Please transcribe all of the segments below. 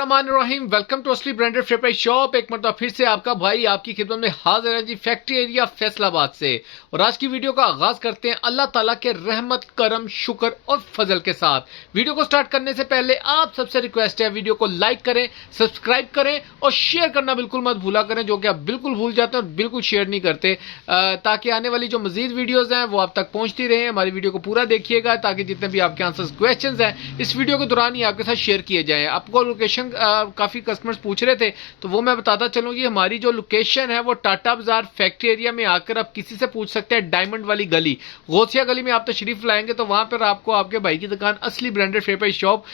Rahim welcome to असली branded free price shop. एक मरतबा फिर से आपका भाई आपकी खिदमत में हाजिर है जी, फैक्ट्री एरिया फैसलाबाद से। और आज की वीडियो का आगाज करते हैं अल्लाह ताला के रहमत करम शुक्र और फजल के साथ। वीडियो को स्टार्ट करने से पहले आप सबसे रिक्वेस्ट है वीडियो को लाइक करें, सब्सक्राइब करें और शेयर करना बिल्कुल मत भूला करें, जो कि आप बिल्कुल भूल जाते हैं और बिल्कुल शेयर नहीं करते, ताकि आने वाली जो मजीद वीडियोज हैं वो आप तक पहुंचती रहे। हमारी वीडियो को पूरा देखिएगा ताकि जितने भी आपके आंसर्स क्वेश्चन हैं इस वीडियो के दौरान ही आपके साथ शेयर किए जाए। आपको लोकेशन काफी कस्टमर्स पूछ रहे थे तो वो मैं बताता चलूं। ये हमारी जो लोकेशन है वो टाटा बाजार फैक्ट्री एरिया में आकर आप किसी से पूछ सकते हैं। डायमंड वाली गली, गौसिया गली में आप तशरीफ लाएंगे तो वहां पर आपको आपके भाई की दुकान असली ब्रांडेड फ्री प्राइस शॉप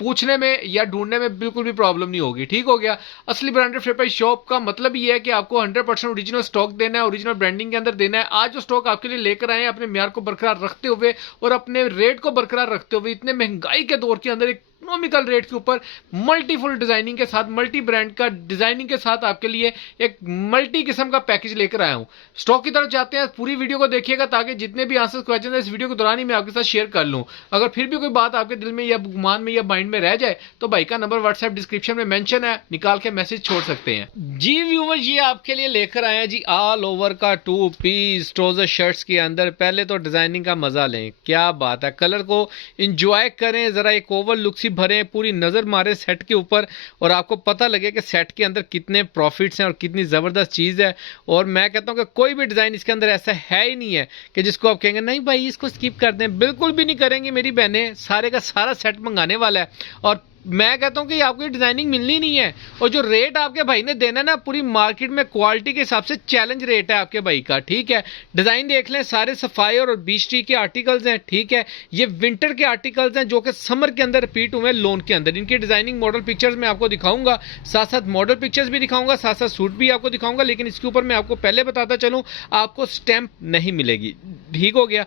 पूछने में या ढूंढने में बिल्कुल भी प्रॉब्लम नहीं होगी। ठीक हो गया। असली ब्रांडेड फ्री प्राइस शॉप का मतलब ये है कि आपको 100% ओरिजिनल स्टॉक देना है, ओरिजिनल ब्रांडिंग के अंदर देना है। आज जो स्टॉक आपके लिए लेकर आए हैं अपने म्यार को बरकरार रखते हुए और अपने रेट को बरकरार रखते हुए, इतने महंगाई के दौर के अंदर इकोनॉमिकल रेट के ऊपर मल्टीफुल डिजाइनिंग के साथ, मल्टी ब्रांड का डिजाइनिंग के साथ आपके लिए एक मल्टी किस्म का पैकेज लेकर आया हूं। स्टॉक की तरफ जाते हैं, पूरी वीडियो को देखिएगा ताकि जितने भी आंसर क्वेश्चन है इस वीडियो के दौरान ही मैं आपके साथ शेयर कर लूं। अगर फिर भी कोई बात आपके दिल में या गुमान में या माइंड में रह जाए तो भाई का नंबर व्हाट्सएप डिस्क्रिप्शन में मेंशन है, निकाल के मैसेज छोड़ सकते हैं जी। व्यूअर्स, ये आपके लिए लेकर आए हैं जी ऑल ओवर का 2 पीस ट्राउजर शर्ट्स के अंदर। पहले तो डिजाइनिंग का मजा लें, क्या बात है। कलर को इंजॉय करें, जरा एक ओवर लुक सी भरें, पूरी नजर मारे सेट के ऊपर और आपको पता लगे कि सेट के अंदर कितने प्रॉफिट्स हैं और कितनी जबरदस्त चीज है। और मैं कहता हूं कि कोई भी डिजाइन इसके अंदर ऐसा है ही नहीं है कि जिसको आप कहेंगे नहीं भाई इसको स्किप कर दें। बिल्कुल भी नहीं करेंगे मेरी बहनें, सारे का सारा सेट मंगाने वाला है। और मैं कहता हूं कि आपको डिजाइनिंग मिलनी नहीं है। और जो रेट आपके भाई ने देना ना, पूरी मार्केट में क्वालिटी के हिसाब से चैलेंज रेट है आपके भाई का। ठीक है, डिजाइन देख लें, सारे सफायर और बीच टी के आर्टिकल्स हैं। ठीक है, ये विंटर के आर्टिकल्स हैं जो कि समर के अंदर रिपीट हुए लोन के अंदर। इनकी डिजाइनिंग मॉडल पिक्चर्स मैं आपको दिखाऊंगा, साथ साथ मॉडल पिक्चर्स भी दिखाऊंगा, साथ साथ सूट भी आपको दिखाऊंगा। लेकिन इसके ऊपर मैं आपको पहले बताता चलूं, आपको स्टैंप नहीं मिलेगी। ठीक हो गया।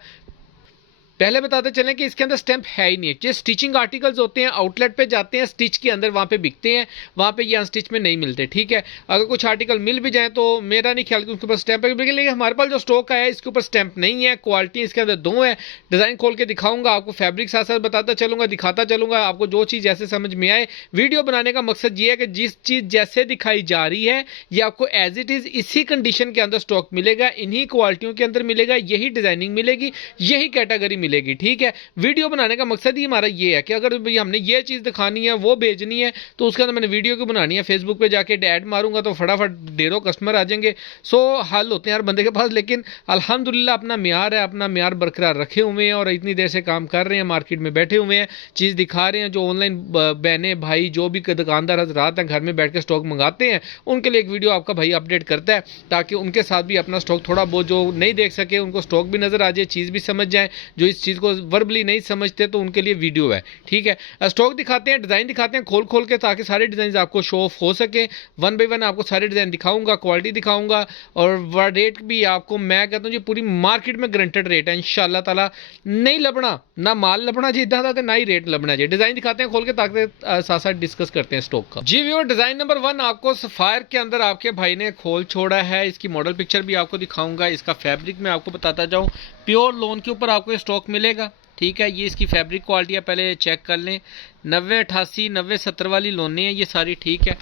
पहले बताते चलें कि इसके अंदर स्टैंप है ही नहीं। जो स्टिचिंग आर्टिकल्स होते हैं आउटलेट पे जाते हैं, स्टिच के अंदर वहां पे बिकते हैं, वहां पे ये अनस्टिच में नहीं मिलते। ठीक है, अगर कुछ आर्टिकल मिल भी जाए तो मेरा नहीं ख्याल कि उसके ऊपर स्टैंप है, लेकिन हमारे पास जो स्टॉक आया है इसके ऊपर स्टैंप नहीं है। क्वालिटी इसके अंदर 2 है। डिजाइन खोल के दिखाऊंगा आपको, फैब्रिक साथ साथ बताता चलूंगा, दिखाता चलूंगा आपको, जो चीज जैसे समझ में आए। वीडियो बनाने का मकसद ये है कि जिस चीज जैसे दिखाई जा रही है ये आपको एज इट इज इसी कंडीशन के अंदर स्टॉक मिलेगा, इन्हीं क्वालिटियों के अंदर मिलेगा, यही डिजाइनिंग मिलेगी, यही कैटेगरी मिलेगी। ठीक है, वीडियो बनाने का मकसद ही हमारा ये है कि अगर हमने ये चीज दिखानी है, वो भेजनी है, तो उसके अंदर मैंने वीडियो क्यों बनानी है। फेसबुक पे जाके ऐड मारूंगा तो फटाफट ढेरों कस्टमर आ जाएंगे। सो हल होते हैं हर बंदे के पास, लेकिन अल्हम्दुलिल्लाह अपना म्यार है, अपना म्यार बरकरार रखे हुए हैं और इतनी देर से काम कर रहे हैं, मार्केट में बैठे हुए हैं, चीज दिखा रहे हैं। जो ऑनलाइन बहनें भाई, जो भी दुकानदार हजरात हैं घर में बैठ के स्टॉक मंगाते हैं, उनके लिए एक वीडियो आपका भाई अपडेट करता है ताकि उनके साथ भी अपना स्टॉक थोड़ा बहुत, जो नहीं देख सके उनको स्टॉक भी नजर आ जाए, चीज भी समझ जाए। जो इस चीज को वर्बली नहीं समझते तो उनके लिए वीडियो है। ठीक है, स्टॉक दिखाते हैं, डिजाइन दिखाते हैं खोल खोल के, ताकि सारे डिजाइन आपको शो ऑफ हो सके। 1 बाय 1 आपको सारे डिजाइन दिखाऊंगा, क्वालिटी दिखाऊंगा और रेट भी आपको मैं कहता हूं जी पूरी मार्केट में गारंटेड रेट है इंशाल्लाह ताला। नहीं लबना, ना माल लबना जी इदा ना ही रेट लबना जी। डिजाइन दिखाते हैं खोल के ताकि साथ साथ डिस्कस करते हैं स्टॉक का जी। व्यूअर, डिजाइन नंबर 1 आपको सफायर के अंदर आपके भाई ने खोल छोड़ा है। इसकी मॉडल पिक्चर भी आपको दिखाऊंगा, इसका फैब्रिक मैं आपको बताता जाऊं। प्योर लोन के ऊपर आपको स्टॉक मिलेगा। ठीक है, ये इसकी फैब्रिक क्वालिटी है, पहले चेक कर लें। 90-88, 90-70 वाली लोने हैं ये सारी। ठीक है,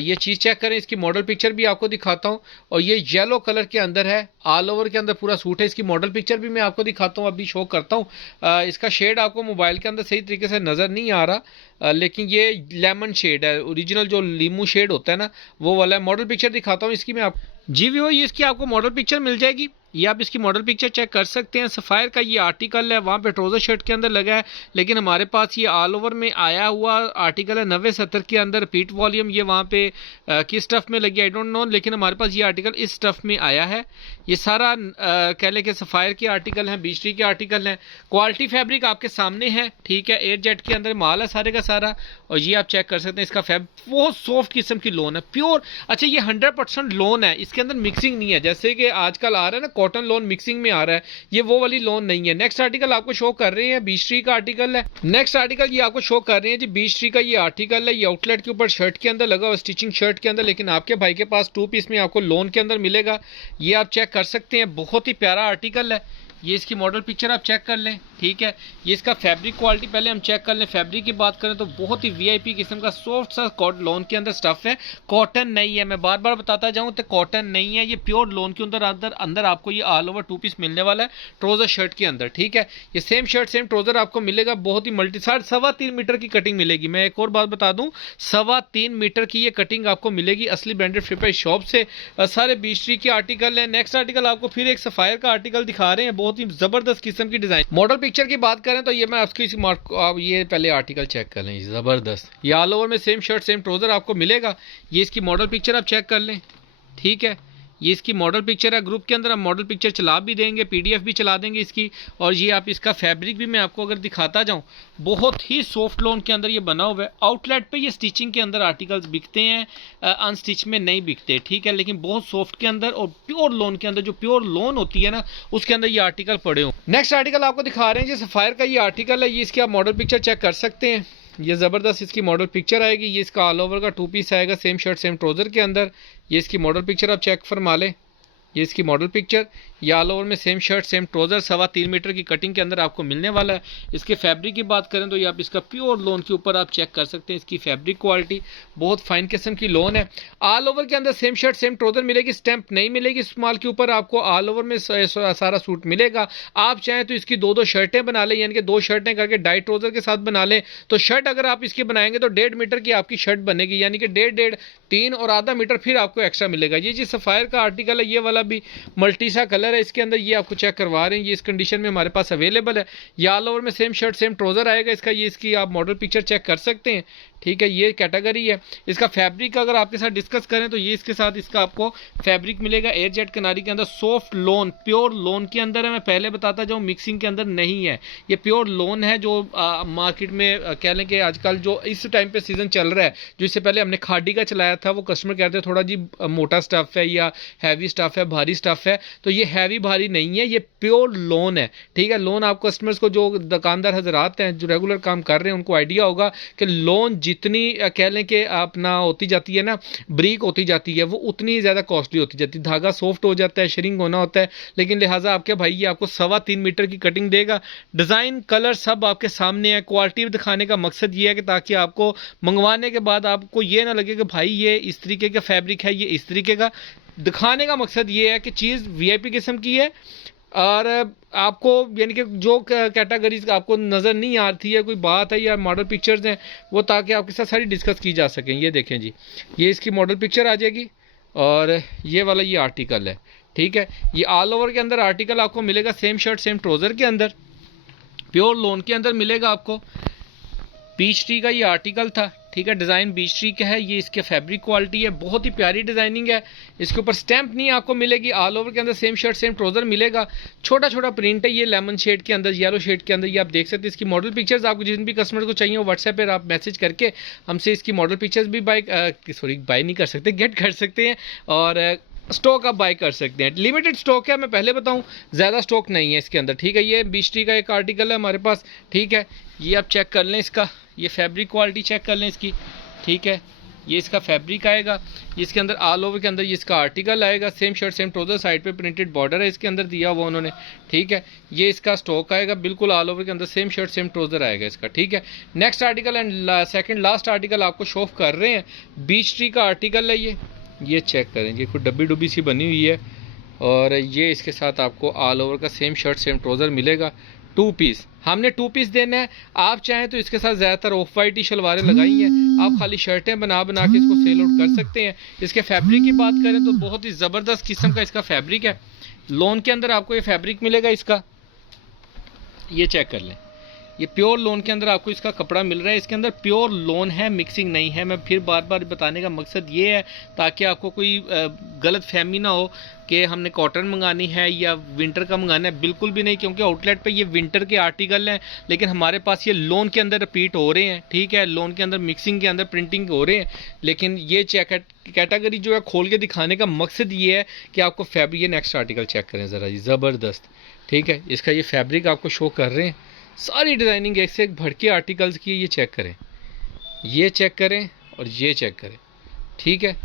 ये चीज़ चेक करें। इसकी मॉडल पिक्चर भी आपको दिखाता हूँ और ये येलो कलर के अंदर है, ऑल ओवर के अंदर पूरा सूट है। इसकी मॉडल पिक्चर भी मैं आपको दिखाता हूँ, अभी शो करता हूँ। इसका शेड आपको मोबाइल के अंदर सही तरीके से नज़र नहीं आ रहा, लेकिन ये लेमन शेड है, ओरिजिनल जो लीमू शेड होता है ना वो वाला। मॉडल पिक्चर दिखाता हूँ इसकी मैं आप जी। भी हो, ये इसकी आपको मॉडल पिक्चर मिल जाएगी, ये आप इसकी मॉडल पिक्चर चेक कर सकते हैं। सफायर का ये आर्टिकल है, वहाँ पे ट्राउजर शर्ट के अंदर लगा है, लेकिन हमारे पास ये ऑल ओवर में आया हुआ आर्टिकल है 90-70 के अंदर, रिपीट वॉल्यूम। ये वहाँ पे किस स्टफ में लगी आई डोंट नो, लेकिन हमारे पास ये आर्टिकल इस स्टफ में आया है। ये सारा कह लें कि सफायर के आर्टिकल हैं, बीच टी के आर्टिकल हैं। क्वालिटी फैब्रिक आपके सामने है। ठीक है, एयर जेट के अंदर माल है सारे का सारा और ये आप चेक कर सकते हैं। इसका फैब बहुत सॉफ्ट किस्म की लोन है, प्योर। अच्छा, ये 100% लोन है, इसके अंदर मिक्सिंग नहीं है, जैसे कि आजकल आ रहा है ना कॉटन लोन मिक्सिंग में आ रहा है, ये वो वाली लोन नहीं है। नेक्स्ट आर्टिकल आपको शो कर रहे हैं, बीच ट्री का आर्टिकल है। नेक्स्ट आर्टिकल ये आपको शो कर रहे हैं जी, बीच ट्री का ये आर्टिकल है। ये आउटलेट के ऊपर शर्ट के अंदर लगा हुआ, स्टिचिंग शर्ट के अंदर, लेकिन आपके भाई के पास 2 पीस में आपको लोन के अंदर मिलेगा। ये आप चेक कर सकते हैं, बहुत ही प्यारा आर्टिकल है। ये इसकी मॉडल पिक्चर आप चेक कर लें, ठीक है। ये इसका फैब्रिक क्वालिटी पहले हम चेक कर लें। फैब्रिक की बात करें तो बहुत ही वीआईपी किस्म का सॉफ्ट सा लॉन के अंदर स्टफ है, कॉटन नहीं है। मैं बार बार बताता जाऊं तो कॉटन नहीं है, ये प्योर लॉन के अंदर आपको ये ऑल ओवर 2 पीस मिलने वाला है ट्राउजर शर्ट के अंदर, ठीक है। ये सेम शर्ट सेम ट्राउजर आपको मिलेगा, बहुत ही मल्टी 3.5 मीटर की कटिंग मिलेगी। मैं एक और बात बता दूं, 3.25 मीटर की ये कटिंग आपको मिलेगी असली ब्रांडेड फ्लिप शॉप से। सारे बीस्ट्री के आर्टिकल हैं। नेक्स्ट आर्टिकल आपको फिर एक सफायर का आर्टिकल दिखा रहे हैं, बहुत ही जबरदस्त किस्म की डिजाइन। मॉडल पिक्चर की बात करें तो ये मैं आप ये पहले आर्टिकल चेक कर लें, जबरदस्त। ये ऑल ओवर में सेम शर्ट सेम ट्राउजर आपको मिलेगा। ये इसकी मॉडल पिक्चर आप चेक कर लें, ठीक है। ये इसकी मॉडल पिक्चर है। ग्रुप के अंदर हम मॉडल पिक्चर चला भी देंगे, पीडीएफ भी चला देंगे इसकी। और ये आप इसका फैब्रिक भी मैं आपको अगर दिखाता जाऊं, बहुत ही सॉफ्ट लॉन के अंदर ये बना हुआ है। आउटलेट पे ये स्टिचिंग के अंदर आर्टिकल्स बिकते हैं, अनस्टिच में नहीं बिकते, ठीक है। लेकिन बहुत सॉफ्ट के अंदर और प्योर लॉन के अंदर, जो प्योर लॉन होती है ना, उसके अंदर ये आर्टिकल पड़े हो। नेक्स्ट आर्टिकल आपको दिखा रहे हैं, ये सफायर का ये आर्टिकल है। ये इसकी आप मॉडल पिक्चर चेक कर सकते हैं। ये ज़बरदस्त इसकी मॉडल पिक्चर आएगी। ये इसका ऑल ओवर का 2 पीस आएगा सेम शर्ट सेम ट्राउजर के अंदर। ये इसकी मॉडल पिक्चर आप चेक फरमा लें। ये इसकी मॉडल पिक्चर, ये ऑल ओवर में same shirt same trouser 3.25 metre की कटिंग के अंदर आपको मिलने वाला है। इसके फैब्रिक की बात करें तो ये आप इसका प्योर लोन के ऊपर आप चेक कर सकते हैं। इसकी फैब्रिक क्वालिटी बहुत फाइन किस्म की लोन है। ऑल ओवर के अंदर सेम शर्ट सेम ट्राउजर मिलेगी, स्टैंप नहीं मिलेगी। इस माल के ऊपर आपको ऑल ओवर में सारा सूट मिलेगा। आप चाहें तो इसकी 2-2 शर्टें बना लें, यानी कि 2 शर्टें करके डाई ट्राउजर के साथ बना लें। तो शर्ट अगर आप इसकी बनाएंगे तो 1.5 मीटर की आपकी शर्ट बनेगी, यानी कि 1.5 3 और आधा मीटर फिर आपको एक्स्ट्रा मिलेगा। ये जी सफायर का आर्टिकल है, ये वाला भी मल्टी सा कलर है इसके अंदर, ये आपको चेक करवा रहे हैं। ये इस कंडीशन में हमारे पास अवेलेबल है। ये ऑल ओवर में सेम शर्ट सेम ट्राउजर आएगा इसका। ये इसकी आप मॉडल पिक्चर चेक कर सकते हैं, ठीक है। ये कैटेगरी है। इसका फैब्रिक अगर आपके साथ डिस्कस करें तो ये इसके साथ इसका आपको फैब्रिक मिलेगा एयर जेट कनारी के अंदर, सॉफ्ट लोन, प्योर लोन के अंदर है। मैं पहले बताता जाऊँ, मिक्सिंग के अंदर नहीं है, ये प्योर लोन है। जो मार्केट में कह लें कि आजकल जो इस टाइम पे सीजन चल रहा है, जो इससे पहले हमने खादी का चलाया था, वो कस्टमर कहते हैं थोड़ा जी मोटा स्टफ है या हैवी स्टफ है, भारी स्टफ है। तो ये हैवी भारी नहीं है, ये प्योर लोन है, ठीक है। लोन आप कस्टमर्स को, जो दुकानदार हजरात हैं जो रेगुलर काम कर रहे हैं, उनको आइडिया होगा कि लोन जितनी कह लें कि अपना होती जाती है ना, ब्रीक होती जाती है, वो उतनी ज़्यादा कॉस्टली होती जाती है। धागा सॉफ्ट हो जाता है, श्रिंक होना होता है, लेकिन लिहाजा आपके भाई ये आपको 3.25 मीटर की कटिंग देगा। डिज़ाइन कलर सब आपके सामने है। क्वालिटी दिखाने का मकसद ये है कि ताकि आपको मंगवाने के बाद आपको ये ना लगे कि भाई ये इस तरीके का फैब्रिक है, ये इस तरीके का। दिखाने का मकसद ये है कि चीज़ वीआईपी किस्म की है, और आपको यानी कि जो कैटेगरीज आपको नज़र नहीं आती है, कोई बात है या मॉडल पिक्चर्स हैं, वो ताकि आपके साथ सारी डिस्कस की जा सकें। ये देखें जी, ये इसकी मॉडल पिक्चर आ जाएगी, और ये वाला ये आर्टिकल है, ठीक है। ये ऑल ओवर के अंदर आर्टिकल आपको मिलेगा सेम शर्ट सेम ट्राउज़र के अंदर, प्योर लोन के अंदर मिलेगा आपको। पीच ट्री का ये आर्टिकल था, ठीक है। डिज़ाइन बीच ट्री का है। ये इसके फैब्रिक क्वालिटी है, बहुत ही प्यारी डिज़ाइनिंग है। इसके ऊपर स्टैंप नहीं आपको मिलेगी। ऑल ओवर के अंदर सेम शर्ट सेम ट्राउजर मिलेगा। छोटा छोटा प्रिंट है, ये लेमन शेड के अंदर, येलो शेड के अंदर, ये आप देख सकते हैं। इसकी मॉडल पिक्चर्स आपको जिन भी कस्टमर को चाहिए वो व्हाट्सएप पर आप मैसेज करके हमसे इसकी मॉडल पिक्चर्स भी बाय नहीं कर सकते, गेट कर सकते हैं, और स्टॉक आप बाय कर सकते हैं। लिमिटेड स्टॉक है, मैं पहले बताऊं, ज़्यादा स्टॉक नहीं है इसके अंदर, ठीक है। ये बीच ट्री का एक आर्टिकल है हमारे पास, ठीक है। ये आप चेक कर लें, इसका ये फैब्रिक क्वालिटी चेक कर लें इसकी, ठीक है। ये इसका फैब्रिक आएगा, इसके अंदर ऑल ओवर के अंदर ये इसका आर्टिकल आएगा। Same shirt same trouser, side पे प्रिंटेड बॉर्डर है इसके अंदर दिया हुआ उन्होंने, ठीक है। ये इसका स्टॉक आएगा, बिल्कुल ऑल ओवर के अंदर सेम शर्ट सेम ट्राउजर आएगा इसका, ठीक है। Next article and second last article आपको शो कर रहे हैं, बीच ट्री का आर्टिकल है ये चेक करें। ये कोई डब्बी डुब्बी सी बनी हुई है, और ये इसके साथ आपको ऑल ओवर का सेम शर्ट सेम ट्राउजर मिलेगा। 2 पीस हमने 2 पीस देना है। आप चाहें तो इसके साथ ज़्यादातर ऑफ वाइट ही शलवारें लगाई हैं, आप खाली शर्टें बना के इसको सेल आउट कर सकते हैं। इसके फैब्रिक की बात करें तो बहुत ही ज़बरदस्त किस्म का इसका फैब्रिक है। लोन के अंदर आपको ये फैब्रिक मिलेगा इसका, ये चेक कर लें। ये प्योर लोन के अंदर आपको इसका कपड़ा मिल रहा है। इसके अंदर प्योर लोन है, मिक्सिंग नहीं है। मैं फिर बार बार बताने का मकसद ये है ताकि आपको कोई गलत फहमी ना हो कि हमने कॉटन मंगानी है या विंटर का मंगाना है, बिल्कुल भी नहीं। क्योंकि आउटलेट पे ये विंटर के आर्टिकल हैं, लेकिन हमारे पास ये लोन के अंदर रिपीट हो रहे हैं, ठीक है। लोन के अंदर मिक्सिंग के अंदर प्रिंटिंग हो रहे हैं, लेकिन ये चेक कैटेगरी जो है खोल के दिखाने का मकसद ये है कि आपको फैब्रिक, ये नेक्स्ट आर्टिकल चेक करें ज़रा जी, ज़बरदस्त, ठीक है। इसका ये फैब्रिक आपको शो कर रहे हैं, सारी डिज़ाइनिंग एक से एक भड़के आर्टिकल्स की, ये चेक करें, ये चेक करें और ये चेक करें, ठीक है।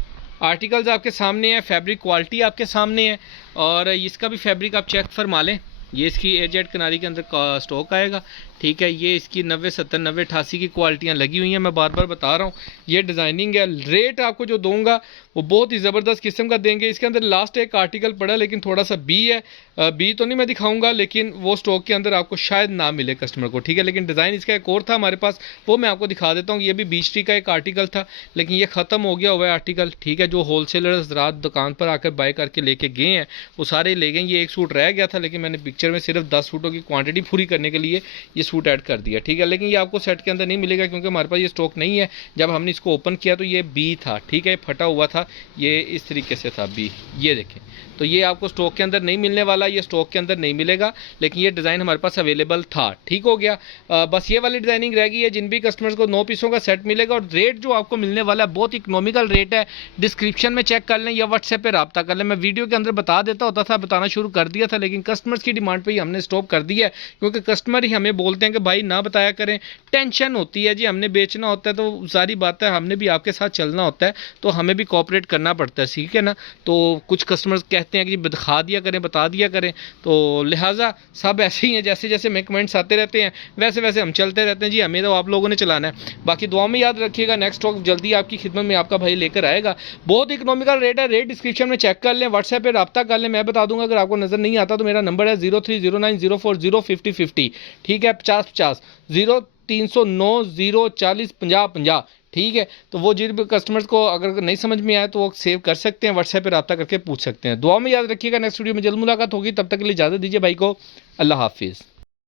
आर्टिकल्स आपके सामने है, फैब्रिक क्वालिटी आपके सामने है, और इसका भी फैब्रिक आप चेक फरमा लें, ये इसकी AZ किनारी के अंदर स्टॉक आएगा, ठीक है। ये इसकी 90 70 90 88 की क्वालिटियाँ लगी हुई हैं, मैं बार बार बता रहा हूँ। ये डिज़ाइनिंग है। रेट आपको जो दूंगा वो बहुत ही ज़बरदस्त किस्म का देंगे। इसके अंदर लास्ट एक आर्टिकल पड़ा लेकिन थोड़ा सा बी है, बी तो नहीं मैं दिखाऊंगा, लेकिन वो स्टॉक के अंदर आपको शायद ना मिले कस्टमर को, ठीक है। लेकिन डिज़ाइन इसका एक और था हमारे पास, वो मैं आपको दिखा देता हूँ। ये भी बीच का एक आर्टिकल था लेकिन ये ख़त्म हो गया हुआ है आर्टिकल, ठीक है। जो होलसेलर हज़रात दुकान पर आकर बाय करके लेके गए हैं वो सारे ले गए। ये एक सूट रह गया था लेकिन मैंने पिक्चर में सिर्फ 10 सूटों की क्वांटिटी पूरी करने के लिए ये सूट ऐड कर दिया, ठीक है। लेकिन ये आपको सेट के अंदर नहीं मिलेगा क्योंकि हमारे पास ये स्टॉक नहीं है। जब हमने इसको ओपन किया तो ये बी था, ठीक है, फटा हुआ था, ये इस तरीके से था बी, ये देखें। तो ये आपको स्टॉक के अंदर नहीं मिलने वाला, ये स्टॉक के अंदर नहीं मिलेगा, लेकिन ये डिज़ाइन हमारे पास अवेलेबल था, ठीक हो गया। बस ये वाली डिज़ाइनिंग रह गई है। जिन भी कस्टमर्स को 9 पीसों का सेट मिलेगा और रेट जो आपको मिलने वाला है बहुत इकोनॉमिकल रेट है। डिस्क्रिप्शन में चेक कर लें या व्हाट्सएप पे रब्ता कर लें। मैं वीडियो के अंदर बता देता होता था, बताना शुरू कर दिया था, लेकिन कस्टमर्स की डिमांड पर ही हमने स्टॉप कर दिया है क्योंकि कस्टमर ही हमें बोलते हैं कि भाई ना बताया करें, टेंशन होती है जी, हमने बेचना होता है तो सारी बात है, हमने भी आपके साथ चलना होता है तो हमें भी कोऑपरेट करना पड़ता है, ठीक है ना। तो कुछ कस्टमर्स कहते हैं कि दिखा दिया करें, बता दिया करें, तो लिहाजा सब ऐसे ही हैं, जैसे जैसे में कमेंट्स आते रहते हैं वैसे वैसे हम चलते रहते हैं जी, हमें तो आप लोगों ने चलाना है। बाकी दुआ में याद रखिएगा, नेक्स्ट स्टॉक जल्दी आपकी खिदमत में आपका भाई लेकर आएगा। बहुत इकोनॉमिकल रेट है, रेट डिस्क्रिप्शन में चेक कर लें, व्हाट्सएप पे रब्ता कर लें, मैं बता दूंगा। अगर आपको नजर नहीं आता तो मेरा नंबर है 030904055050, ठीक है, 50 50 0309 040 50 50, ठीक है। तो वो जिन भी कस्टमर्स को अगर नहीं समझ में आए तो वो सेव कर सकते हैं, व्हाट्सएप पे रब्ता करके पूछ सकते हैं। दुआ में याद रखिएगा, नेक्स्ट वीडियो में जल्द मुलाकात होगी, तब तक के लिए इजाज़त दीजिए भाई को। अल्लाह हाफिज़।